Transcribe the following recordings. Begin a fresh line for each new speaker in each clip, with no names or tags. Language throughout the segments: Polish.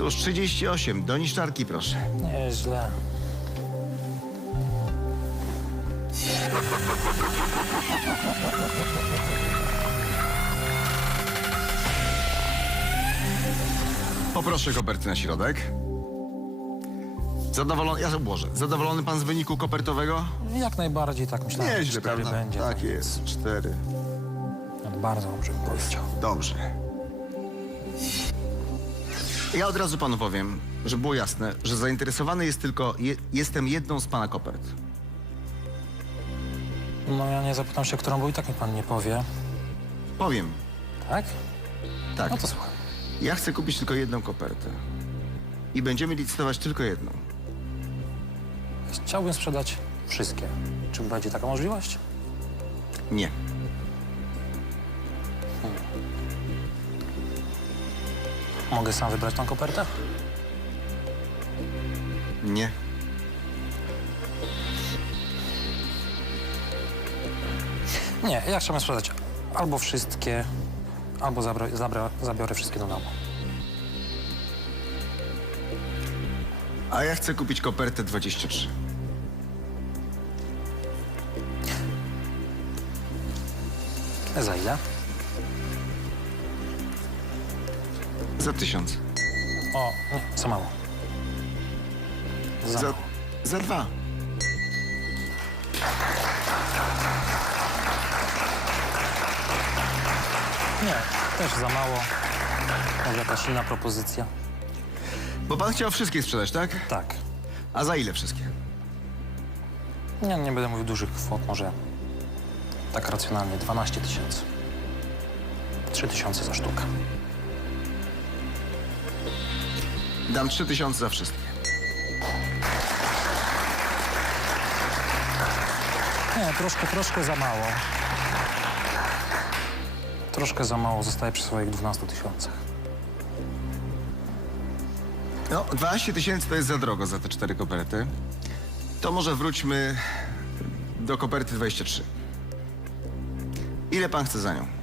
Cóż, 38. Do niszczarki, proszę.
Nieźle.
Poproszę koperty na środek. Zadowolony, ja obłożę. Zadowolony pan z wyniku kopertowego?
Jak najbardziej tak myślałem.
Nieźle,
cztery
prawda?
będzie.
Tak jest, cztery.
Bardzo dobrze bym powiedział.
Dobrze. Ja od razu panu powiem, że było jasne, że zainteresowany jest tylko, je, jestem jedną z pana kopert.
No ja nie zapytam się, którą, bo i tak mi pan nie powie.
Powiem,
Tak?
tak.
No to słucham.
Ja chcę kupić tylko jedną kopertę. I będziemy licytować tylko jedną.
Chciałbym sprzedać wszystkie. Czy będzie taka możliwość?
Nie.
Mogę sam wybrać tą kopertę?
Nie.
Nie, ja chciałbym sprzedać albo wszystkie, albo zabra, zabra, zabiorę wszystkie do domu.
A ja chcę kupić kopertę 23.
Za ile?
Za tysiąc.
O, nie, za mało. Za,
Za,
mało.
za dwa.
Nie, też za mało. Może jakaś inna propozycja?
Bo pan chciał wszystkie sprzedać, tak?
Tak.
A za ile wszystkie?
Nie, nie będę mówił dużych kwot, może tak racjonalnie 12 tysięcy. 3 tysiące za sztukę.
Dam trzy tysiące za wszystkie.
Nie, troszkę, troszkę za mało. Troszkę za mało, zostaje przy swoich 12 tysiącach.
No, 12 tysięcy to jest za drogo za te cztery koperty. To może wróćmy do koperty 23. Ile pan chce za nią?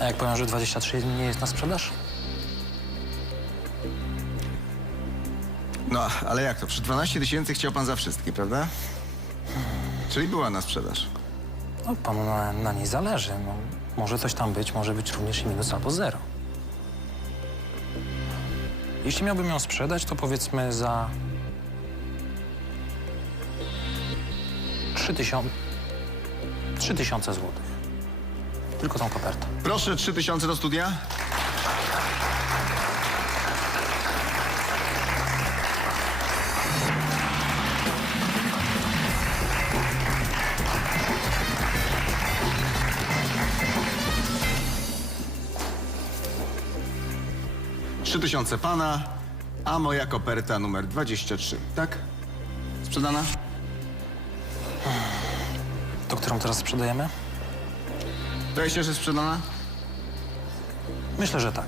A jak powiem, że 23 nie jest na sprzedaż?
No, ale jak to? Przy 12 tysięcy chciał pan za wszystkie, prawda? Czyli była na sprzedaż.
No, panu na, na niej zależy. No, może coś tam być, może być również i minus albo zero. Jeśli miałbym ją sprzedać, to powiedzmy za 3000 3000 złotych. Tylko tą kopertę.
Proszę, 3 tysiące do studia. Trzy tysiące pana, a moja koperta numer 23, tak? Sprzedana?
To, którą teraz sprzedajemy?
To jeszcze jest sprzedana?
Myślę, że tak.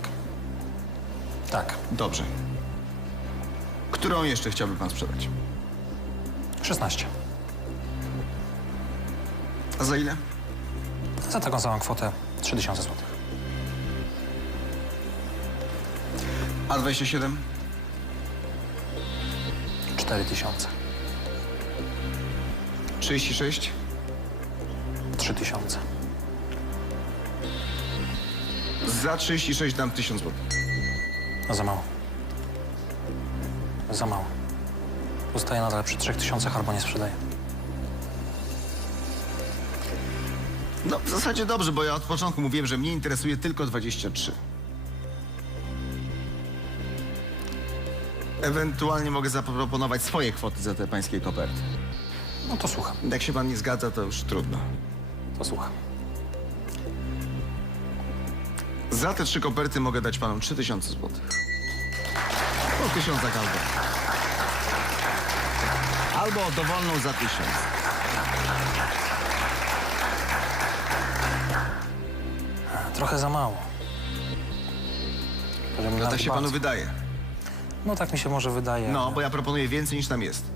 Tak.
Dobrze. Którą jeszcze chciałby pan sprzedać?
16.
A za ile?
Za taką samą kwotę 3000 złotych.
A 27?
4000.
36?
3000.
Za 36 dam 1000 zł.
No za mało. Za mało. Zostaję nadal przy 3000 albo nie sprzedaję.
No, w zasadzie dobrze, bo ja od początku mówiłem, że mnie interesuje tylko 23. Ewentualnie mogę zaproponować swoje kwoty za te pańskie koperty.
No to słucham.
Jak się pan nie zgadza, to już trudno.
To słucham.
Za te trzy koperty mogę dać panom 3000 zł. Po tysiąca każda. Albo dowolną za tysiąc.
Trochę za mało. Powiedziałbym
No tak
nawet
się panu
bardzo.
wydaje.
No tak mi się może wydaje.
No, bo ja proponuję więcej niż tam jest.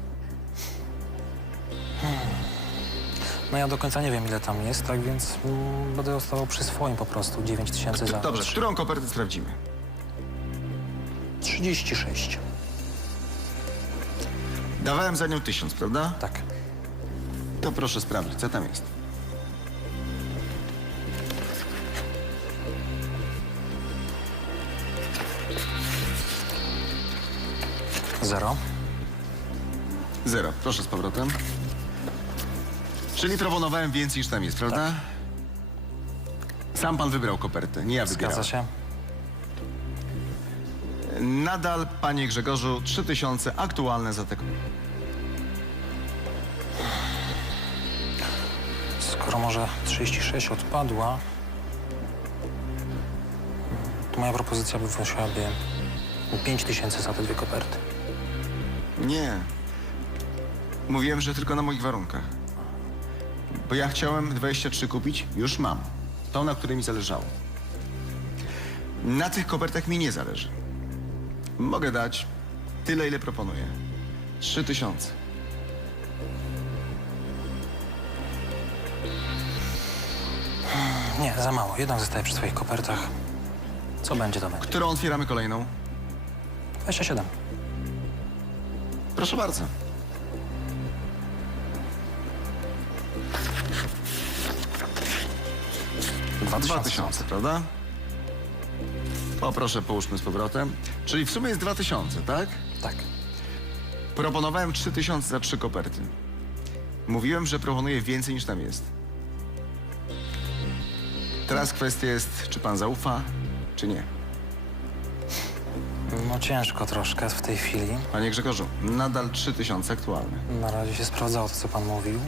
No ja do końca nie wiem, ile tam jest, tak więc mm, będę zostawał przy swoim po prostu. 9 tysięcy za
Dobrze, którą kopertę sprawdzimy?
36.
Dawałem za nią tysiąc, prawda?
Tak.
To proszę sprawdzić, co tam jest.
Zero.
Zero. Proszę z powrotem. Czyli proponowałem więcej niż tam jest, prawda? Sam pan wybrał kopertę, nie ja wybierałem.
Zgadza się?
Nadal, panie Grzegorzu, 3000 aktualne za tę
Skoro może 36 odpadła, to moja propozycja by wynosiłaby 5 tysięcy za te dwie koperty.
Nie. Mówiłem, że tylko na moich warunkach. Bo ja chciałem 23 kupić, już mam. To, na której mi zależało. Na tych kopertach mi nie zależy. Mogę dać tyle, ile proponuję. 3000.
Nie, za mało. Jednak zostaję przy swoich kopertach. Co będzie, to będzie.
Którą otwieramy kolejną?
27.
Proszę bardzo. 2000, prawda? Poproszę, połóżmy z powrotem. Czyli w sumie jest 2000, tak?
Tak.
Proponowałem 3000 za trzy koperty. Mówiłem, że proponuję więcej niż tam jest. Teraz kwestia jest, czy pan zaufa, czy nie.
No ciężko troszkę w tej chwili.
Panie Grzegorzu, nadal 3000 aktualne.
Na razie się sprawdzało to, co pan mówił.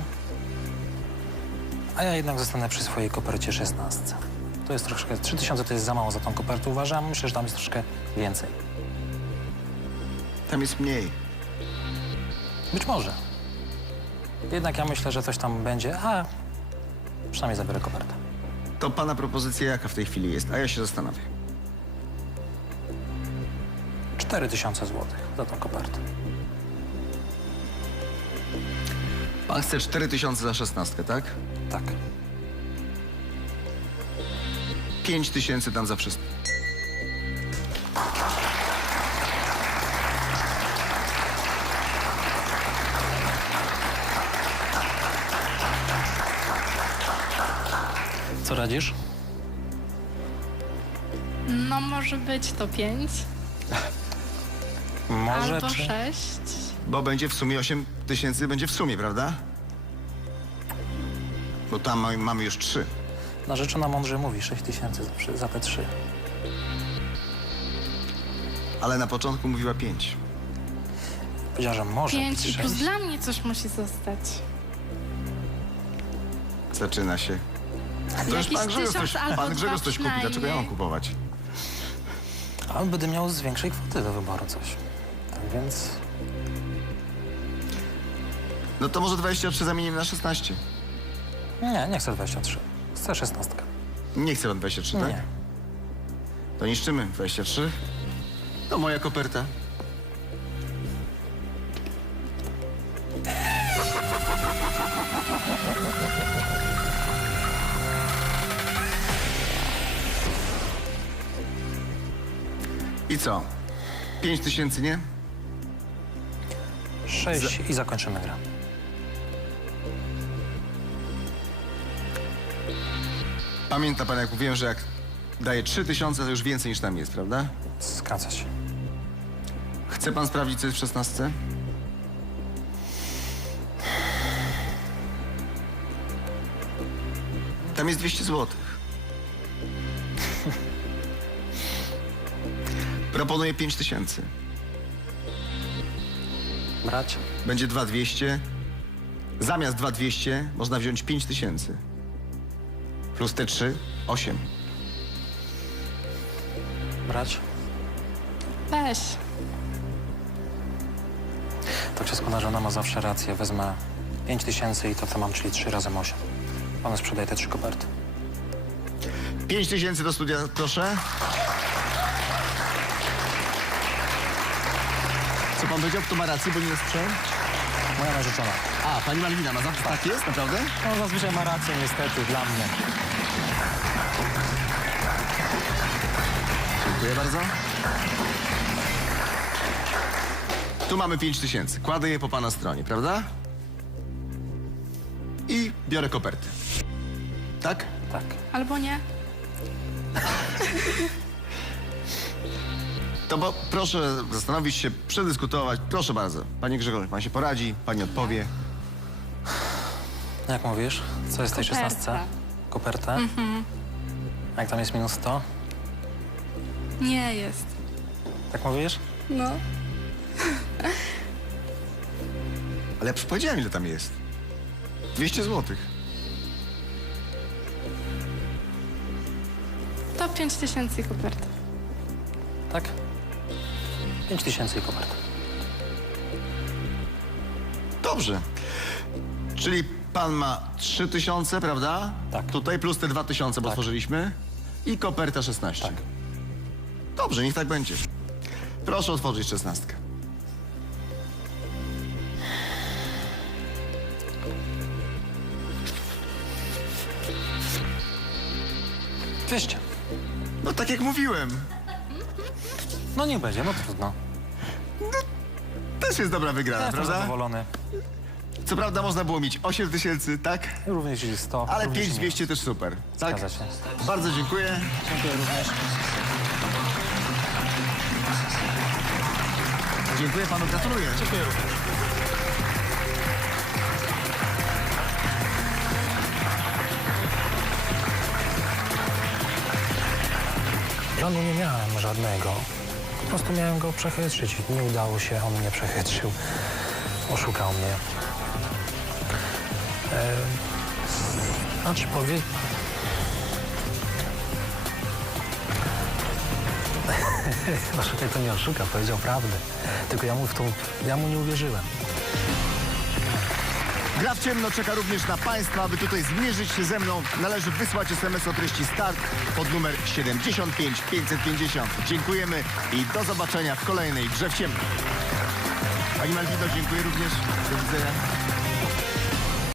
A ja jednak zostanę przy swojej kopercie 16. To jest troszkę... 3000 to jest za mało za tą kopertę, uważam. Myślę, że tam jest troszkę więcej.
Tam jest mniej.
Być może. Jednak ja myślę, że coś tam będzie, a przynajmniej zabiorę kopertę.
To pana propozycja jaka w tej chwili jest, a ja się zastanawiam.
4000 zł za tą kopertę.
Pan chce 4000 za 16, tak?
Tak.
5000 dam za wszystko.
Co radzisz?
No może być to 5
Może
albo
czy...
6.
Bo będzie w sumie 8 tysięcy, będzie w sumie, prawda? Bo tam mamy- mamy już 3.
Narzeczona mądrze mówi 6000 za, przy- za te trzy.
Ale na początku mówiła 5.
Powiedziała, że może
5
być
i plus
sześć.
dla mnie coś musi zostać.
Zaczyna się. To już
Jakiś
pan Grzegorz
tysiąc
coś,
albo
pan
dwa
Grzegorz coś kupi, dlaczego ja mam
przynajmniej.
kupować?
Ale będę miał z większej kwoty do wyboru coś. Tak więc...
No to może 23 zamienimy na 16.
Nie, nie chcę 23. Chcę 16.
Nie chcę pan 23, tak?
Nie.
To niszczymy 23. To moja koperta. I co? 5 tysięcy, nie?
6 i zakończymy grę.
Pamięta pan, jak mówiłem, że jak daję 3 tysiące, to już więcej niż tam jest, prawda?
Zgadza się.
Chce pan sprawdzić, co jest w 16? Tam jest 200 zł. Proponuję 5 tysięcy.
Brać?
Będzie 2200. Zamiast 2200 można wziąć 5 tysięcy. Plus te 3, 8.
Brać?
Weź.
Tak się składa, że ona ma zawsze rację. Wezmę 5 tysięcy i to co mam, czyli 3 razy 8. Panu sprzedaję te trzy koperty.
5 tysięcy do studia, proszę. Co pan powiedział? Kto ma rację, bo nie jest sprzęt?
moja narzeczona.
A, pani Malwina ma zawsze tak jest, naprawdę?
No zazwyczaj ma rację niestety dla mnie.
Dziękuję bardzo. Tu mamy 5 tysięcy. Kładę je po pana stronie, prawda? I biorę koperty. Tak?
Tak.
Albo nie.
To bo proszę zastanowić się, przedyskutować. Proszę bardzo. Panie Grzegorz, pan się poradzi, pani odpowie.
Jak mówisz? Co jest w tej
Koperta.
szesnastce? Kopertę? Jak tam jest minus 100?
Nie jest.
Tak mówisz?
No.
Ale ja powiedziałem, ile tam jest. 200 złotych.
To 5 tysięcy kopert.
Tak? 5 tysięcy i koperta.
Dobrze. Czyli pan ma 3 tysiące, prawda?
Tak.
Tutaj plus te 2 tysiące, bo
Tak.
stworzyliśmy. I koperta 16.
Tak.
Dobrze, niech tak będzie. Proszę otworzyć szesnastkę.
Dwieście.
No tak jak mówiłem.
No nie będzie, no trudno.
Też jest dobra wygrana,
Ja jestem
prawda?
zadowolony.
Co prawda można było mieć 8 tysięcy, tak?
Również jest 100.
Ale
również
5200 też super. Tak?
Zgadza się.
Bardzo dziękuję.
Dziękuję również.
Dziękuję panu, gratuluję.
Dziękuję również. Planu nie miałem żadnego. Po prostu miałem go przechytrzyć. Nie udało się, on mnie przechytrzył. Oszukał mnie. E, znaczy powie... Oszukaj to nie oszuka, powiedział prawdę. Tylko ja mu w tą... ja mu nie uwierzyłem.
Gra w ciemno czeka również na Państwa. Aby tutaj zmierzyć się ze mną, należy wysłać SMS o treści start pod numer 75 550. Dziękujemy i do zobaczenia w kolejnej grze w ciemno. Pani Malwino, dziękuję również. Do widzenia.